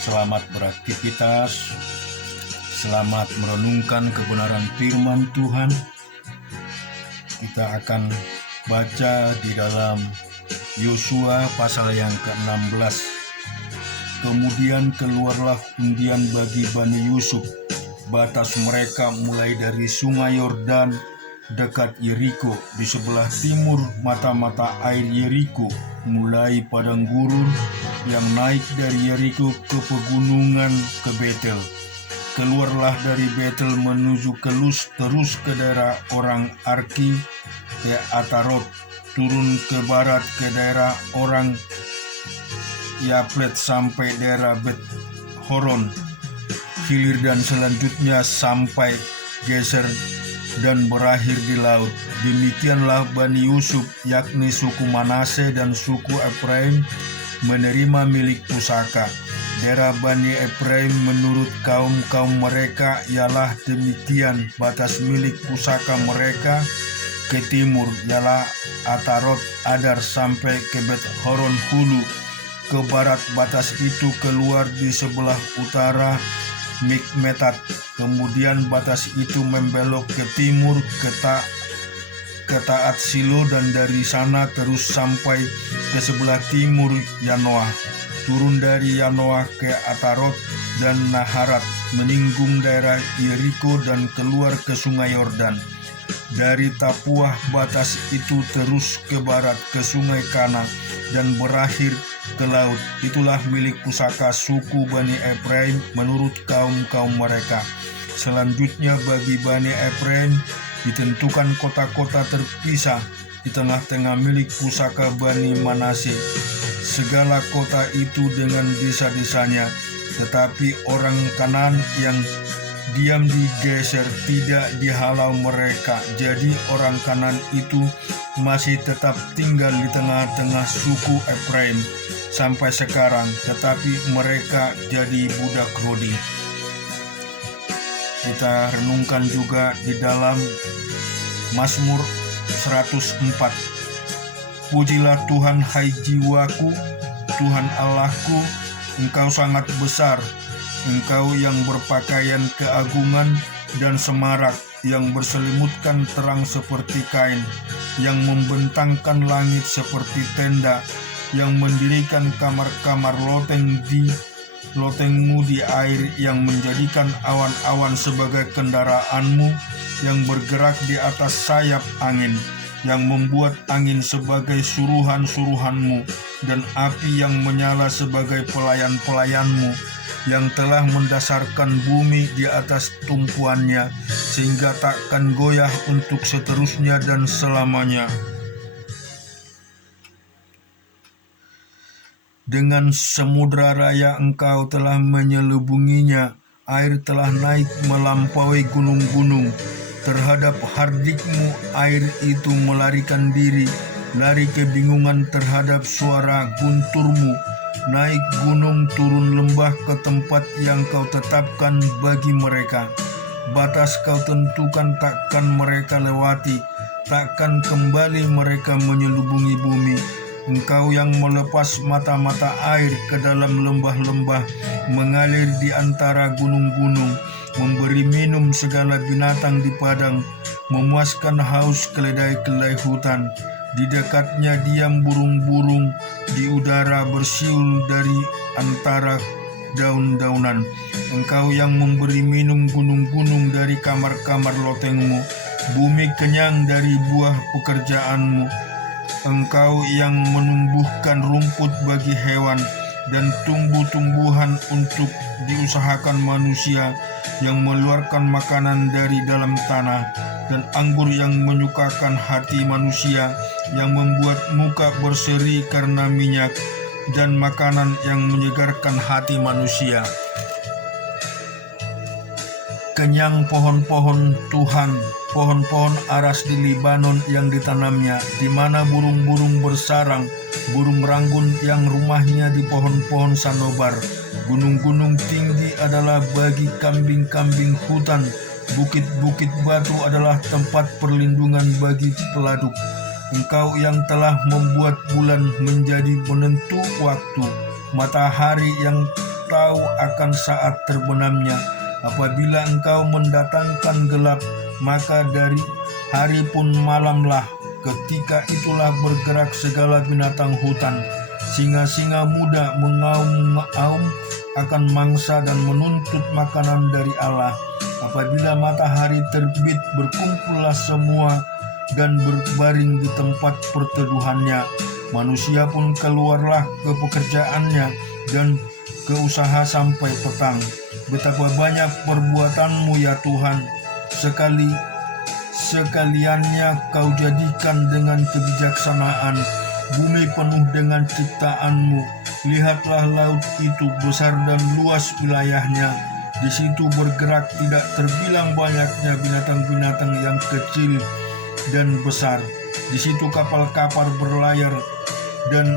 Selamat beraktivitas, selamat merenungkan kebenaran firman Tuhan. Kita akan baca di dalam Yosua pasal yang ke-16. Kemudian keluarlah undian bagi Bani Yusuf. Batas mereka mulai dari sungai Yordan dekat Yeriko, di sebelah timur mata-mata air Yeriko, mulai padang gurun yang naik dari Yeriko ke pegunungan ke Betel. Keluarlah dari Betel menuju ke Luz, terus ke daerah orang Arki, ke Atarot, turun ke barat ke daerah orang Yaplet sampai daerah Bet Horon, hilir dan selanjutnya sampai Geser dan berakhir di laut. Demikianlah Bani Yusuf, yakni suku Manase dan suku Efraim, menerima milik pusaka. Daerah Bani Efraim menurut kaum-kaum mereka ialah demikian. Batas milik pusaka mereka ke timur ialah Atarot Adar sampai ke Bet Horon Hulu. Ke barat batas itu keluar di sebelah utara Mikmetat. Kemudian batas itu membelok ke timur ke Taat Silo, dan dari sana terus sampai ke sebelah timur Yanoah. Turun dari Yanoah ke Atarot dan Naharat, meninggung daerah Yeriko dan keluar ke sungai Yordan. Dari Tapuah batas itu terus ke barat ke sungai Kana dan berakhir ke laut. Itulah milik pusaka suku Bani Efraim menurut kaum-kaum mereka. Selanjutnya bagi Bani Efraim ditentukan kota-kota terpisah di tengah-tengah milik pusaka Bani Manase. Segala kota itu dengan desa-desanya, tetapi orang Kanaan yang diam di Geser tidak dihalau mereka. Jadi orang Kanaan itu masih tetap tinggal di tengah-tengah suku Efraim sampai sekarang, tetapi mereka jadi budak Rodi. Kita renungkan juga di dalam Mazmur 104. Pujilah Tuhan hai jiwaku, Tuhan Allahku, Engkau sangat besar. Engkau yang berpakaian keagungan dan semarak, yang berselimutkan terang seperti kain, yang membentangkan langit seperti tenda, yang mendirikan kamar-kamar lotengmu di air, yang menjadikan awan-awan sebagai kendaraanmu, yang bergerak di atas sayap angin, yang membuat angin sebagai suruhan-suruhanmu, dan api yang menyala sebagai pelayan-pelayanmu, yang telah mendasarkan bumi di atas tumpuannya, sehingga takkan goyah untuk seterusnya dan selamanya. Dengan samudra raya Engkau telah menyelubunginya, air telah naik melampaui gunung-gunung. Terhadap hardikmu air itu melarikan diri, lari kebingungan terhadap suara gunturmu. Naik gunung, turun lembah ke tempat yang Kau tetapkan bagi mereka. Batas Kau tentukan takkan mereka lewati, takkan kembali mereka menyelubungi bumi. Engkau yang melepas mata-mata air ke dalam lembah-lembah, mengalir di antara gunung-gunung, memberi minum segala binatang di padang, memuaskan haus keledai-keledai hutan. Di dekatnya diam burung-burung, di udara bersiul dari antara daun-daunan. Engkau yang memberi minum gunung-gunung dari kamar-kamar lotengmu, bumi kenyang dari buah pekerjaanmu. Engkau yang menumbuhkan rumput bagi hewan dan tumbuh-tumbuhan untuk diusahakan manusia, yang mengeluarkan makanan dari dalam tanah, dan anggur yang menyukakan hati manusia, yang membuat muka berseri karena minyak, dan makanan yang menyegarkan hati manusia. Kenyang pohon-pohon Tuhan, pohon-pohon aras di Libanon yang ditanamnya, di mana burung-burung bersarang, burung ranggun yang rumahnya di pohon-pohon sanobar. Gunung-gunung tinggi adalah bagi kambing-kambing hutan, bukit-bukit batu adalah tempat perlindungan bagi peladuk. Engkau yang telah membuat bulan menjadi penentu waktu, matahari yang tahu akan saat terbenamnya. Apabila engkau mendatangkan gelap, maka dari hari pun malamlah. Ketika itulah bergerak segala binatang hutan. Singa-singa muda mengaum-ngaum akan mangsa dan menuntut makanan dari Allah. Apabila matahari terbit, berkumpullah semua dan berbaring di tempat perteduhannya. Manusia pun keluarlah ke pekerjaannya dan ke usaha sampai petang. Betapa banyak perbuatanmu ya Tuhan, sekaliannya kau jadikan dengan kebijaksanaan. Bumi penuh dengan ciptaanmu. Lihatlah laut itu besar dan luas wilayahnya. Di situ bergerak tidak terbilang banyaknya binatang-binatang yang kecil dan besar. Di situ kapal-kapal berlayar dan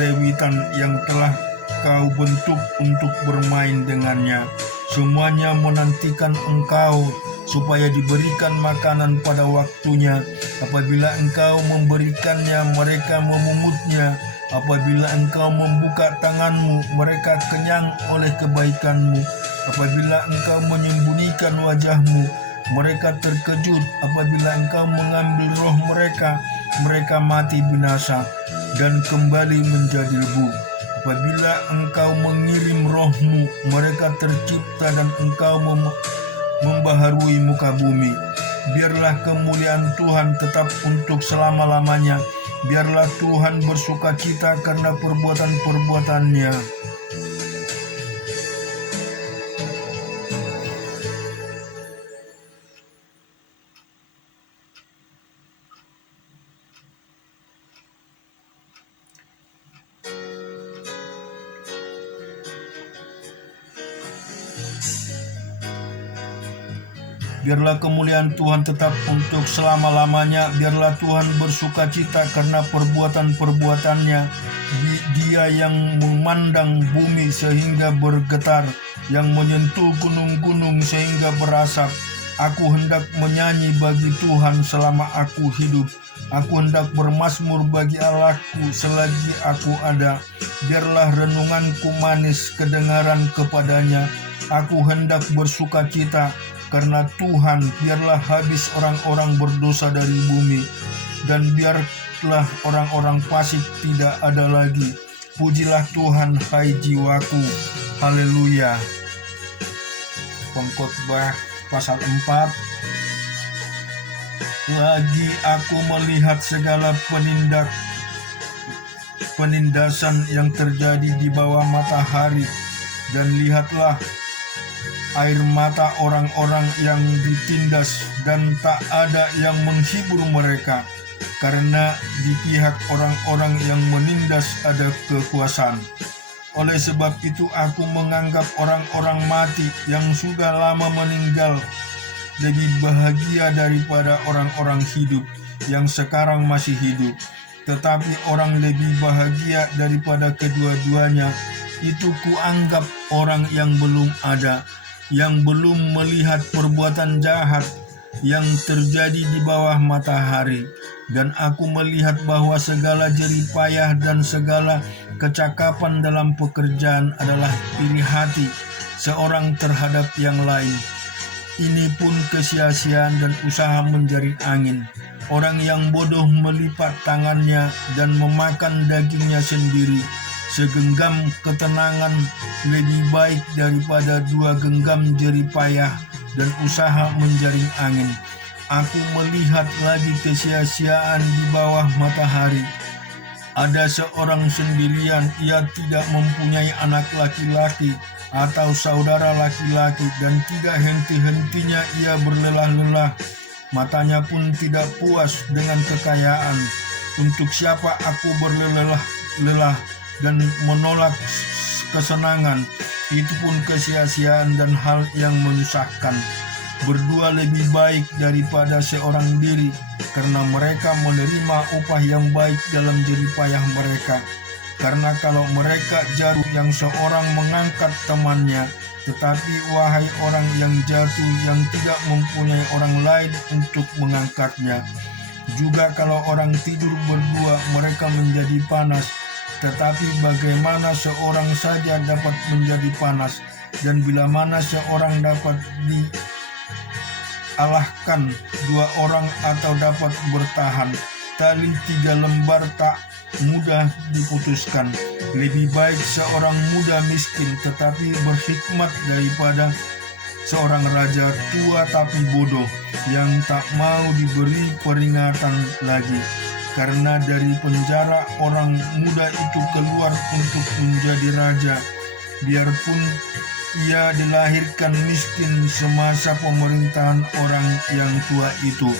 lewitan yang telah kau bentuk untuk bermain dengannya. Semuanya menantikan engkau supaya diberikan makanan pada waktunya. Apabila engkau memberikannya, mereka memungutnya. Apabila engkau membuka tanganmu, mereka kenyang oleh kebaikanmu. Apabila engkau menyembunyikan wajahmu, mereka terkejut. Apabila engkau mengambil roh mereka, mereka mati binasa dan kembali menjadi lebu. Apabila engkau mengirim rohmu, mereka tercipta dan engkau membaharui muka bumi. Biarlah kemuliaan Tuhan tetap untuk selama-lamanya. Biarlah Tuhan bersuka cita karena perbuatan-perbuatannya. Biarlah kemuliaan Tuhan tetap untuk selama-lamanya. Biarlah Tuhan bersuka cita karena perbuatan-perbuatannya. Dia yang memandang bumi sehingga bergetar, yang menyentuh gunung-gunung sehingga berasap. Aku hendak menyanyi bagi Tuhan selama aku hidup. Aku hendak bermazmur bagi Allahku selagi aku ada. Biarlah renunganku manis kedengaran kepadanya. Aku hendak bersuka cita karena Tuhan. Biarlah habis orang-orang berdosa dari bumi, dan biarlah orang-orang fasik tidak ada lagi. Pujilah Tuhan, hai jiwaku. Haleluya. Pengkhotbah pasal 4. Lagi aku melihat segala penindasan yang terjadi di bawah matahari, dan lihatlah air mata orang-orang yang ditindas, dan tak ada yang menghibur mereka, karena di pihak orang-orang yang menindas ada kekuasaan. Oleh sebab itu aku menganggap orang-orang mati yang sudah lama meninggal lebih bahagia daripada orang-orang hidup yang sekarang masih hidup. Tetapi orang lebih bahagia daripada kedua-duanya itu kuanggap orang yang belum ada, yang belum melihat perbuatan jahat yang terjadi di bawah matahari. Dan aku melihat bahwa segala jerih payah dan segala kecakapan dalam pekerjaan adalah iri hati seorang terhadap yang lain. Ini pun kesia-siaan dan usaha menjaring angin. Orang yang bodoh melipat tangannya dan memakan dagingnya sendiri. Segenggam ketenangan lebih baik daripada 2 genggam jerih payah dan usaha menjaring angin. Aku melihat lagi kesia-siaan di bawah matahari. Ada seorang sendirian, ia tidak mempunyai anak laki-laki atau saudara laki-laki, dan tidak henti-hentinya ia berlelah-lelah. Matanya pun tidak puas dengan kekayaan. Untuk siapa aku berlelah-lelah dan menolak kesenangan? Itu pun kesia-siaan dan hal yang menyusahkan. Berdua lebih baik daripada seorang diri, karena mereka menerima upah yang baik dalam jerih payah mereka. Karena kalau mereka jatuh, yang seorang mengangkat temannya. Tetapi wahai orang yang jatuh, yang tidak mempunyai orang lain untuk mengangkatnya. Juga kalau orang tidur berdua, mereka menjadi panas. Tetapi bagaimana seorang saja dapat menjadi panas, dan bila mana seorang dapat dialahkan, dua orang atau dapat bertahan. Tali 3 lembar tak mudah diputuskan. Lebih baik seorang muda miskin tetapi berhikmat daripada seorang raja tua tapi bodoh yang tak mau diberi peringatan lagi. Karena dari penjara orang muda itu keluar untuk menjadi raja, biarpun ia dilahirkan miskin semasa pemerintahan orang yang tua itu.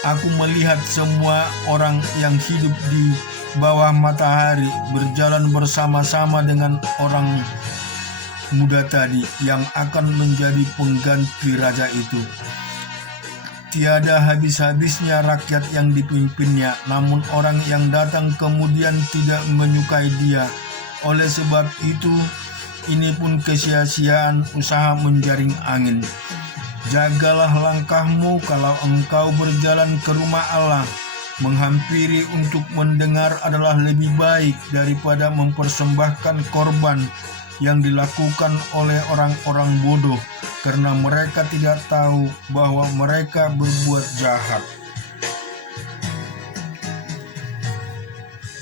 Aku melihat semua orang yang hidup di bawah matahari berjalan bersama-sama dengan orang muda tadi yang akan menjadi pengganti raja itu. Tiada habis-habisnya rakyat yang dipimpinnya, namun orang yang datang kemudian tidak menyukai dia. Oleh sebab itu, ini pun kesia-siaan usaha menjaring angin. Jagalah langkahmu kalau engkau berjalan ke rumah Allah. Menghampiri untuk mendengar adalah lebih baik daripada mempersembahkan korban yang dilakukan oleh orang-orang bodoh, karena mereka tidak tahu bahwa mereka berbuat jahat.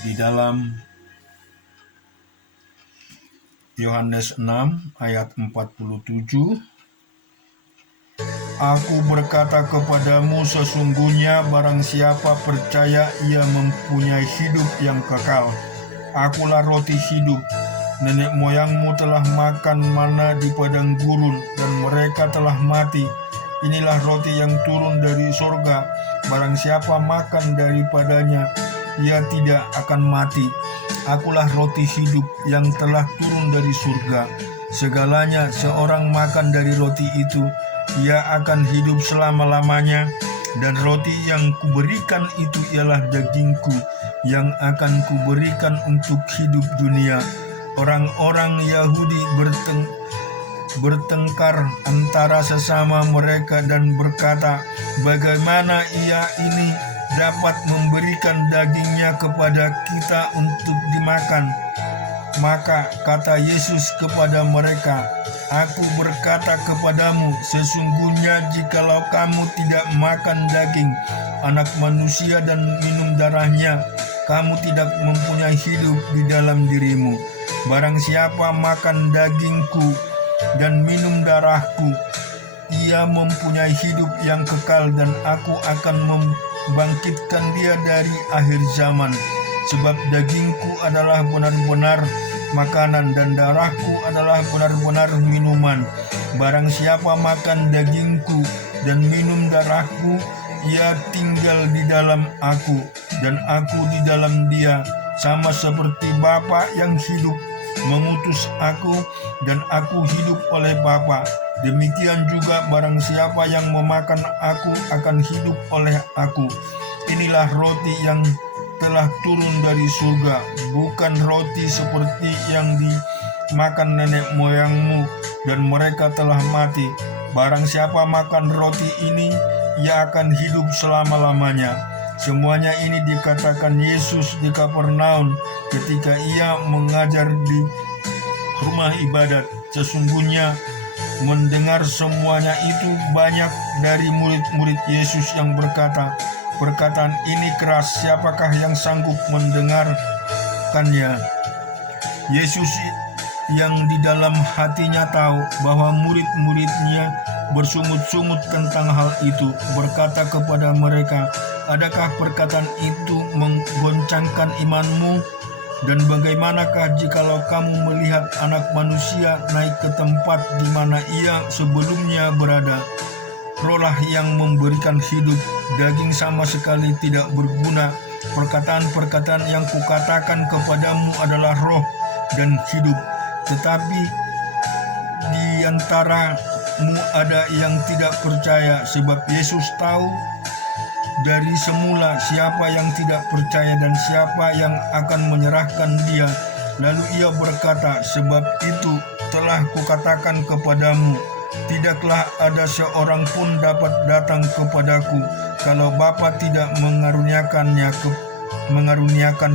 Di dalam Yohanes 6 ayat 47, Aku berkata kepadamu, sesungguhnya barang siapa percaya ia mempunyai hidup yang kekal. Akulah roti hidup. Nenek moyangmu telah makan mana di padang gurun, dan mereka telah mati. Inilah roti yang turun dari sorga. Barang siapa makan daripadanya, ia tidak akan mati. Akulah roti hidup yang telah turun dari surga. Segalanya seorang makan dari roti itu, ia akan hidup selama-lamanya, dan roti yang kuberikan itu ialah dagingku yang akan kuberikan untuk hidup dunia. Orang-orang Yahudi bertengkar antara sesama mereka dan berkata, bagaimana ia ini dapat memberikan dagingnya kepada kita untuk dimakan? Maka kata Yesus kepada mereka, Aku berkata kepadamu, sesungguhnya jikalau kamu tidak makan daging Anak Manusia dan minum darahnya, kamu tidak mempunyai hidup di dalam dirimu. Barang siapa makan dagingku dan minum darahku, ia mempunyai hidup yang kekal, dan aku akan membangkitkan dia dari akhir zaman. Sebab dagingku adalah benar-benar makanan, dan darahku adalah benar-benar minuman. Barang siapa makan dagingku dan minum darahku, ia tinggal di dalam aku, dan aku di dalam dia, sama seperti Bapa yang hidup mengutus aku, dan aku hidup oleh Bapa. Demikian juga barang siapa yang memakan aku akan hidup oleh aku. Inilah roti yang telah turun dari surga, bukan roti seperti yang dimakan nenek moyangmu, dan mereka telah mati. Barang siapa makan roti ini, ia akan hidup selama-lamanya. Semuanya ini dikatakan Yesus di Kapernaum ketika ia mengajar di rumah ibadat. Sesungguhnya mendengar semuanya itu, banyak dari murid-murid Yesus yang berkata, perkataan ini keras, siapakah yang sanggup mendengarkannya? Yesus yang di dalam hatinya tahu bahwa murid-muridnya bersungut-sungut tentang hal itu, berkata kepada mereka, adakah perkataan itu menggoncangkan imanmu? Dan bagaimanakah jikalau kamu melihat Anak Manusia naik ke tempat di mana ia sebelumnya berada? Rohlah yang memberikan hidup, daging sama sekali tidak berguna. Perkataan-perkataan yang kukatakan kepadamu adalah roh dan hidup. Tetapi di antaramu ada yang tidak percaya, sebab Yesus tahu dari semula siapa yang tidak percaya dan siapa yang akan menyerahkan dia. Lalu ia berkata, sebab itu telah kukatakan kepadamu, tidaklah ada seorang pun dapat datang kepadaku kalau Bapa tidak mengaruniakan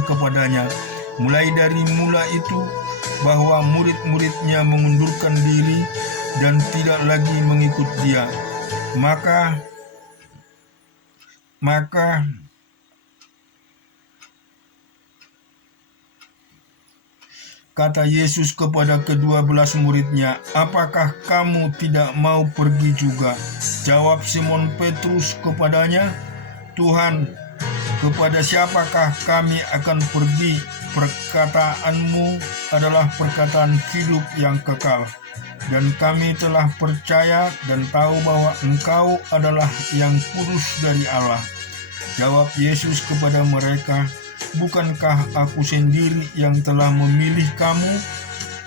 kepadanya. Mulai dari mula itu, bahwa murid-muridnya mengundurkan diri dan tidak lagi mengikut dia. Maka kata Yesus kepada ke-12 muridnya, "Apakah kamu tidak mau pergi juga?" Jawab Simon Petrus kepadanya, "Tuhan, kepada siapakah kami akan pergi? Perkataanmu adalah perkataan hidup yang kekal. Dan kami telah percaya dan tahu bahwa Engkau adalah yang kudus dari Allah." Jawab Yesus kepada mereka, "Bukankah aku sendiri yang telah memilih kamu,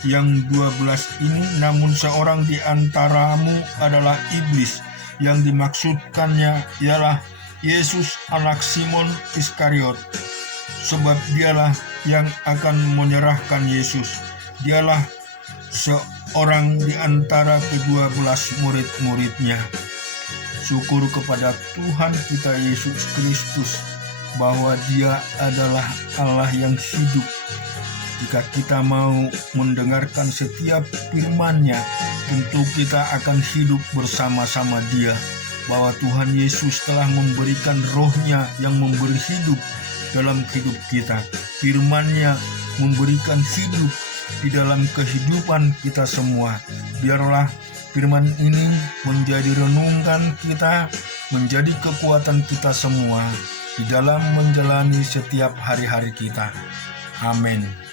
yang 12 ini? Namun seorang di antaramu adalah iblis." Yang dimaksudkannya ialah Yesus, anak Simon Iskariot, sebab dialah yang akan menyerahkan Yesus. Dialah seorang di antara ke-12 murid-muridnya. Syukur kepada Tuhan kita Yesus Kristus bahwa Dia adalah Allah yang hidup. Jika kita mau mendengarkan setiap firman-Nya, tentu kita akan hidup bersama-sama Dia. Bahwa Tuhan Yesus telah memberikan Roh-Nya yang memberi hidup dalam hidup kita. Firman-Nya memberikan hidup di dalam kehidupan kita semua. Biarlah firman ini menjadi renungan kita, menjadi kekuatan kita semua di dalam menjalani setiap hari-hari kita. Amin.